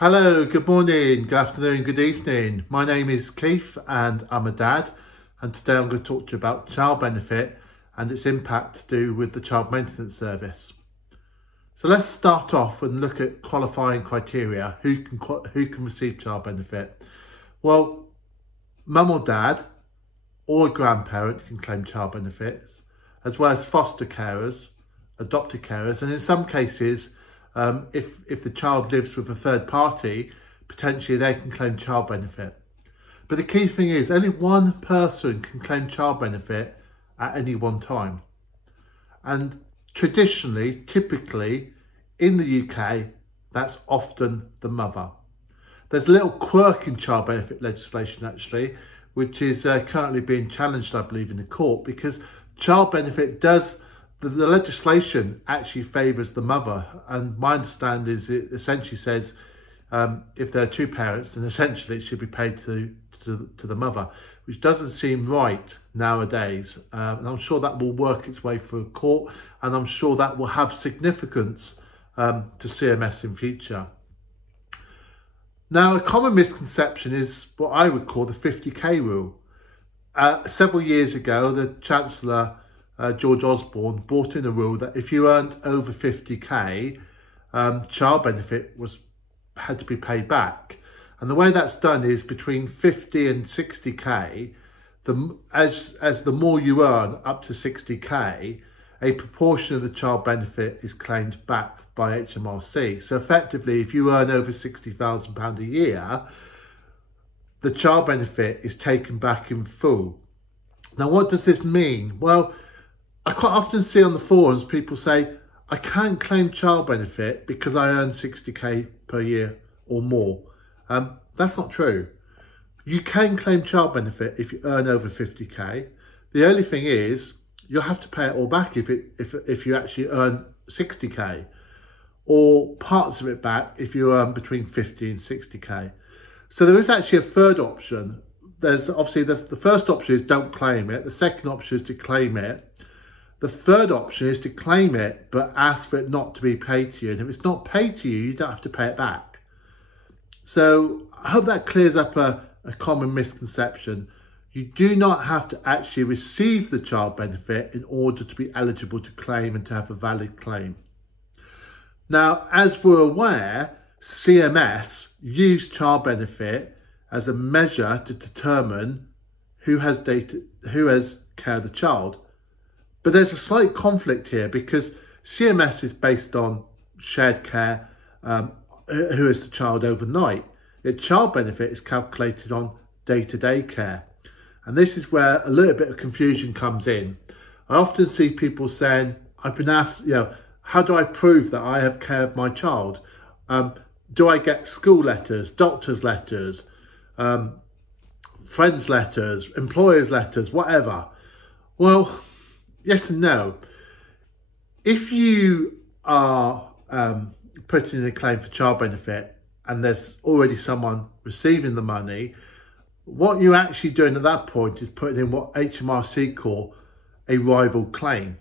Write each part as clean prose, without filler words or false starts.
Hello, good morning, good afternoon, good evening. My name is Keith and I'm a dad, and today I'm going to talk to you about child benefit and its impact to do with the child maintenance service. So let's start off and look at qualifying criteria. Who can receive child benefit? Well, mum or dad or a grandparent can claim child benefits, as well as foster carers, adopted carers, and in some cases, if the child lives with a third party, potentially they can claim child benefit. But the key thing is only one person can claim child benefit at any one time. And traditionally, typically, in the UK, that's often the mother. There's a little quirk in child benefit legislation actually, which is currently being challenged, I believe, in the court, because child benefit the legislation actually favours the mother, and my understanding is it essentially says if there are two parents, then essentially it should be paid to the mother, which doesn't seem right nowadays. And I'm sure that will work its way through court, and I'm sure that will have significance to CMS in future. Now, a common misconception is what I would call the 50k rule. Several years ago, the Chancellor George Osborne brought in a rule that if you earned over 50k, child benefit had to be paid back. And the way that's done is between 50 and 60k, as the more you earn up to 60k, a proportion of the child benefit is claimed back by HMRC. So effectively, if you earn over £60,000 a year, the child benefit is taken back in full. Now, what does this mean? Well, I quite often see on the forums people say, I can't claim child benefit because I earn 60k per year or more. That's not true. You can claim child benefit if you earn over 50k. The only thing is you'll have to pay it all back if you actually earn 60k, or parts of it back if you earn between 50 and 60k. So there is actually a third option. There's obviously the first option is don't claim it. The second option is to claim it. The third option is to claim it, but ask for it not to be paid to you. And if it's not paid to you, you don't have to pay it back. So I hope that clears up a common misconception. You do not have to actually receive the child benefit in order to be eligible to claim and to have a valid claim. Now, as we're aware, CMS used child benefit as a measure to determine who has care of the child. But there's a slight conflict here because CMS is based on shared care, who is the child overnight. Yet child benefit is calculated on day-to-day care. And this is where a little bit of confusion comes in. I often see people saying, I've been asked, how do I prove that I have care of my child? Do I get school letters, doctor's letters, friends letters, employers letters, whatever? Well, yes and no. If you are putting in a claim for child benefit and there's already someone receiving the money, what you're actually doing at that point is putting in what HMRC call a rival claim.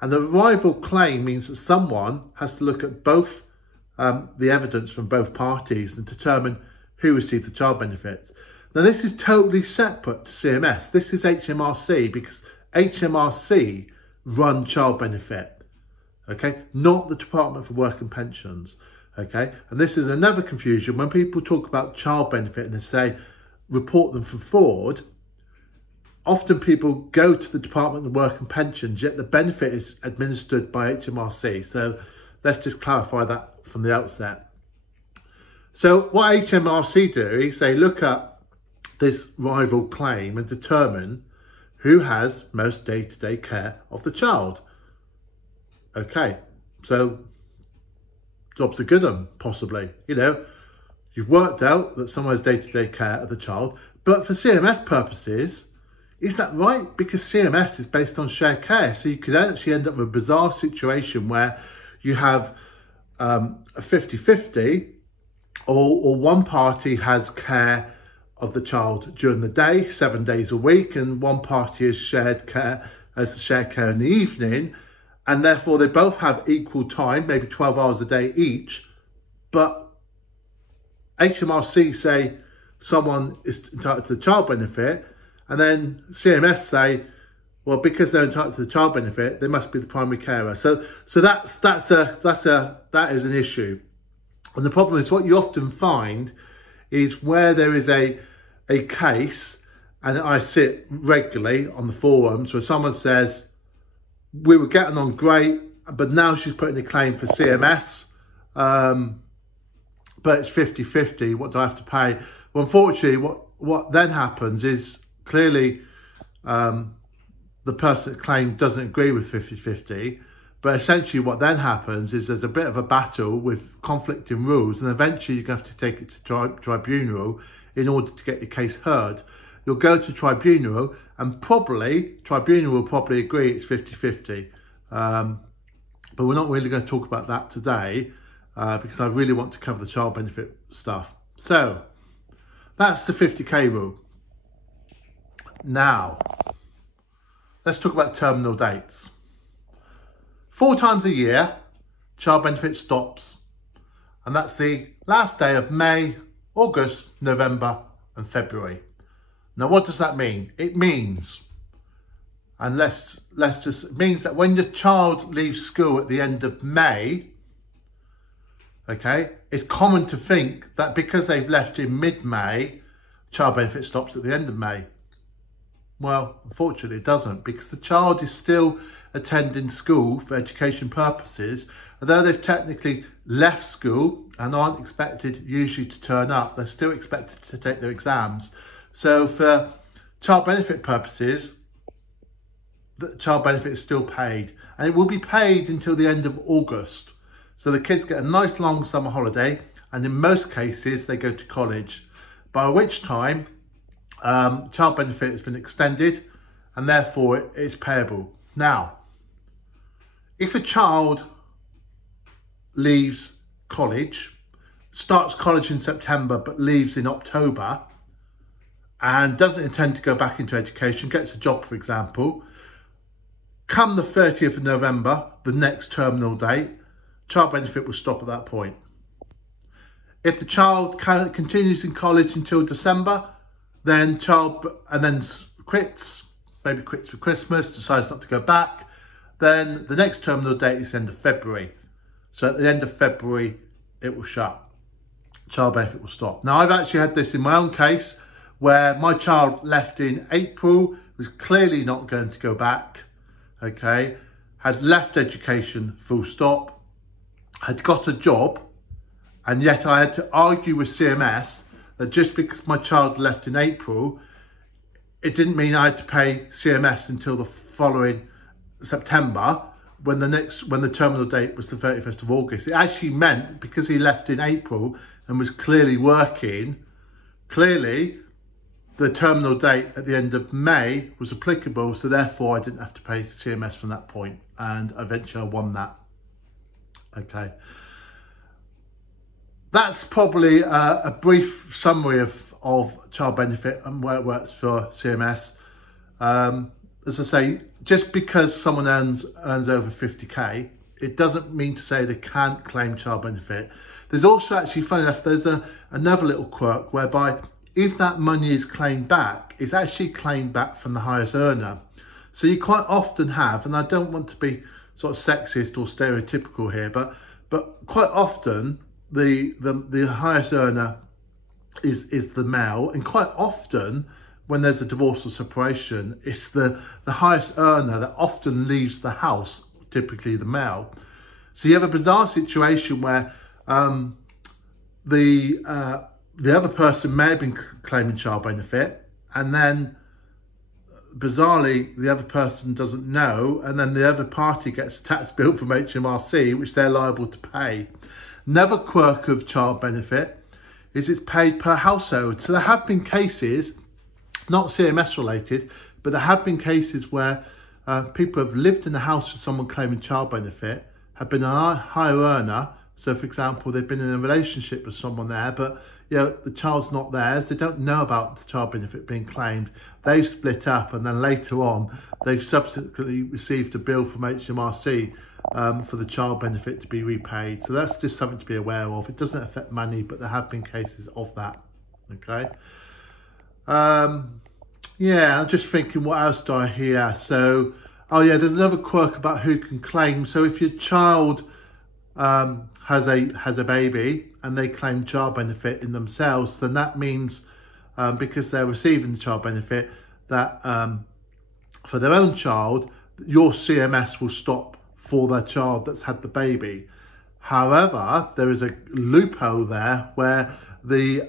And the rival claim means that someone has to look at both the evidence from both parties and determine who received the child benefits. Now, this is totally separate to CMS. This is HMRC because HMRC run child benefit, okay, not the Department for Work and Pensions, okay. And this is another confusion when people talk about child benefit and they say report them for fraud. Often people go to the Department of Work and Pensions, yet the benefit is administered by HMRC. So let's just clarify that from the outset. So what HMRC do is they look at this rival claim and determine who has most day-to-day care of the child. Okay, so job's a good one, possibly. You've worked out that someone has day-to-day care of the child, but for CMS purposes, is that right? Because CMS is based on shared care. So you could actually end up with a bizarre situation where you have a 50-50 or one party has care of the child during the day, 7 days a week, and one party has shared care in the evening, and therefore they both have equal time, maybe 12 hours a day each, but HMRC say someone is entitled to the child benefit, and then CMS say, well, because they're entitled to the child benefit, they must be the primary carer. So that is an issue. And the problem is, what you often find is where there is a case, and I sit regularly on the forums where someone says, we were getting on great, but now she's putting a claim for CMS, but it's 50-50, what do I have to pay? Well, unfortunately, what then happens is clearly the person that claimed doesn't agree with 50-50, but essentially what then happens is there's a bit of a battle with conflicting rules, and eventually you're going to have to take it to tribunal in order to get your case heard. You'll go to tribunal, and tribunal will probably agree it's 50-50. But we're not really going to talk about that today because I really want to cover the child benefit stuff. So that's the 50k rule. Now, let's talk about terminal dates. 4 times a year, child benefit stops, and that's the last day of May, August, November and February. Now, what does that mean? It means, and it means that when your child leaves school at the end of May, okay, it's common to think that because they've left in mid-May, child benefit stops at the end of May. Well, unfortunately it doesn't, because the child is still attending school for education purposes. Although they've technically left school and aren't expected usually to turn up, they're still expected to take their exams. So for child benefit purposes, the child benefit is still paid, and it will be paid until the end of August. So the kids get a nice long summer holiday, and in most cases they go to college, by which time child benefit has been extended and therefore it's payable. Now, if a child leaves college, starts college in September but leaves in October and doesn't intend to go back into education, gets a job for example, come the 30th of November, the next terminal date, child benefit will stop at that point. If the child continues in college until December, then quits, maybe quits for Christmas, decides not to go back, then the next terminal date is the end of February. So at the end of February, it will shut. Child benefit will stop. Now, I've actually had this in my own case where my child left in April, was clearly not going to go back, okay, had left education full stop, had got a job, and yet I had to argue with CMS that just because my child left in April, it didn't mean I had to pay CMS until the following September when the terminal date was the 31st of August. It actually meant because he left in April and was clearly working, clearly the terminal date at the end of May was applicable, so therefore I didn't have to pay CMS from that point, and eventually I won that. Okay. That's probably a brief summary of child benefit and where it works for CMS. As I say, just because someone earns over 50k, it doesn't mean to say they can't claim child benefit. There's also actually, funny enough, there's another little quirk whereby if that money is claimed back, it's actually claimed back from the highest earner. So you quite often have, and I don't want to be sort of sexist or stereotypical here, but quite often the highest earner is the male, and quite often when there's a divorce or separation, it's the highest earner that often leaves the house, typically the male. So you have a bizarre situation where the other person may have been claiming child benefit, and then bizarrely the other person doesn't know, and then the other party gets a tax bill from HMRC which they're liable to pay. Another quirk of child benefit is it's paid per household. So there have been cases, not CMS related, but there have been cases where people have lived in the house with someone claiming child benefit, have been a higher earner. So for example, they've been in a relationship with someone there, but the child's not theirs. They don't know about the child benefit being claimed. They've split up, and then later on, they've subsequently received a bill from HMRC for the child benefit to be repaid. So that's just something to be aware of. It doesn't affect money, but there have been cases of that. Okay. Yeah, I'm just thinking, what else do I hear? So, oh yeah, there's another quirk about who can claim. So if your child has a baby and they claim child benefit in themselves, then that means because they're receiving the child benefit, that for their own child, your CMS will stop for their child that's had the baby. However, there is a loophole there where the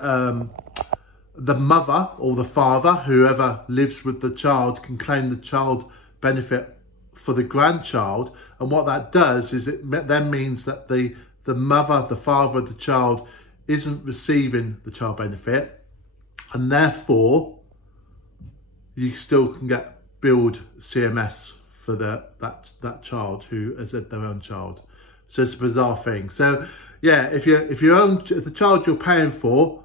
mother or the father, whoever lives with the child, can claim the child benefit for the grandchild. And what that does is it then means that the mother, the father of the child, isn't receiving the child benefit, and therefore you still can get billed CMS for that child who has had their own child. So it's a bizarre thing. So yeah, if the child you're paying for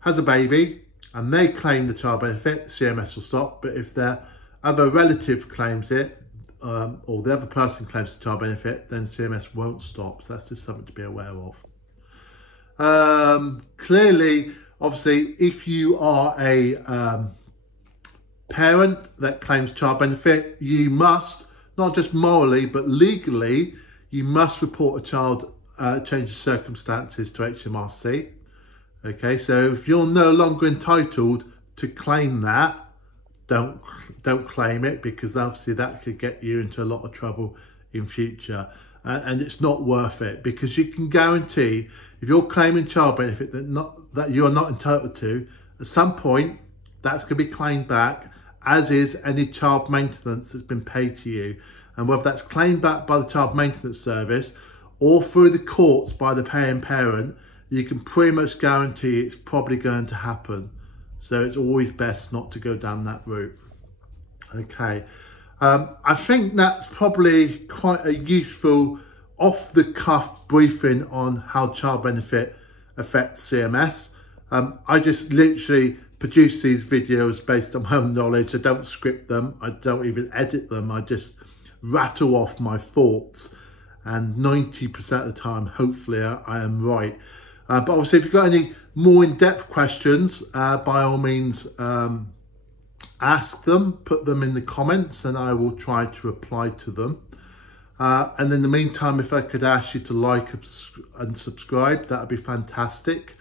has a baby and they claim the child benefit, CMS will stop. But if their other relative claims it, or the other person claims the child benefit, then CMS won't stop. So that's just something to be aware of. Clearly, obviously, if you are a parent that claims child benefit, you must, not just morally, but legally, you must report a child change of circumstances to HMRC. Okay, so if you're no longer entitled to claim that, don't claim it, because obviously that could get you into a lot of trouble in future, and it's not worth it, because you can guarantee if you're claiming child benefit that you are not entitled to, at some point that's going to be claimed back, as is any child maintenance that's been paid to you. And whether that's claimed back by the child maintenance service or through the courts by the paying parent, you can pretty much guarantee it's probably going to happen. So it's always best not to go down that route. Okay, I think that's probably quite a useful off-the-cuff briefing on how child benefit affects CMS. I just literally produce these videos based on my own knowledge. I don't script them, I don't even edit them, I just rattle off my thoughts, and 90% of the time hopefully I am right. But obviously if you've got any more in-depth questions, by all means ask them, put them in the comments, and I will try to reply to them. And in the meantime, if I could ask you to like and subscribe, that would be fantastic.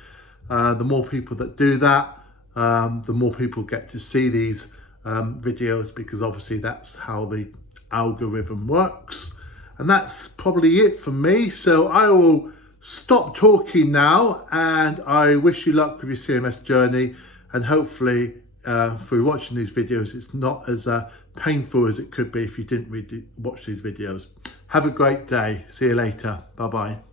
The more people that do that, the more people get to see these videos, because obviously that's how the algorithm works. And that's probably it from me. So I will stop talking now, and I wish you luck with your CMS journey, and hopefully through watching these videos it's not as painful as it could be if you didn't really watch these videos. Have a great day. See you later. Bye bye.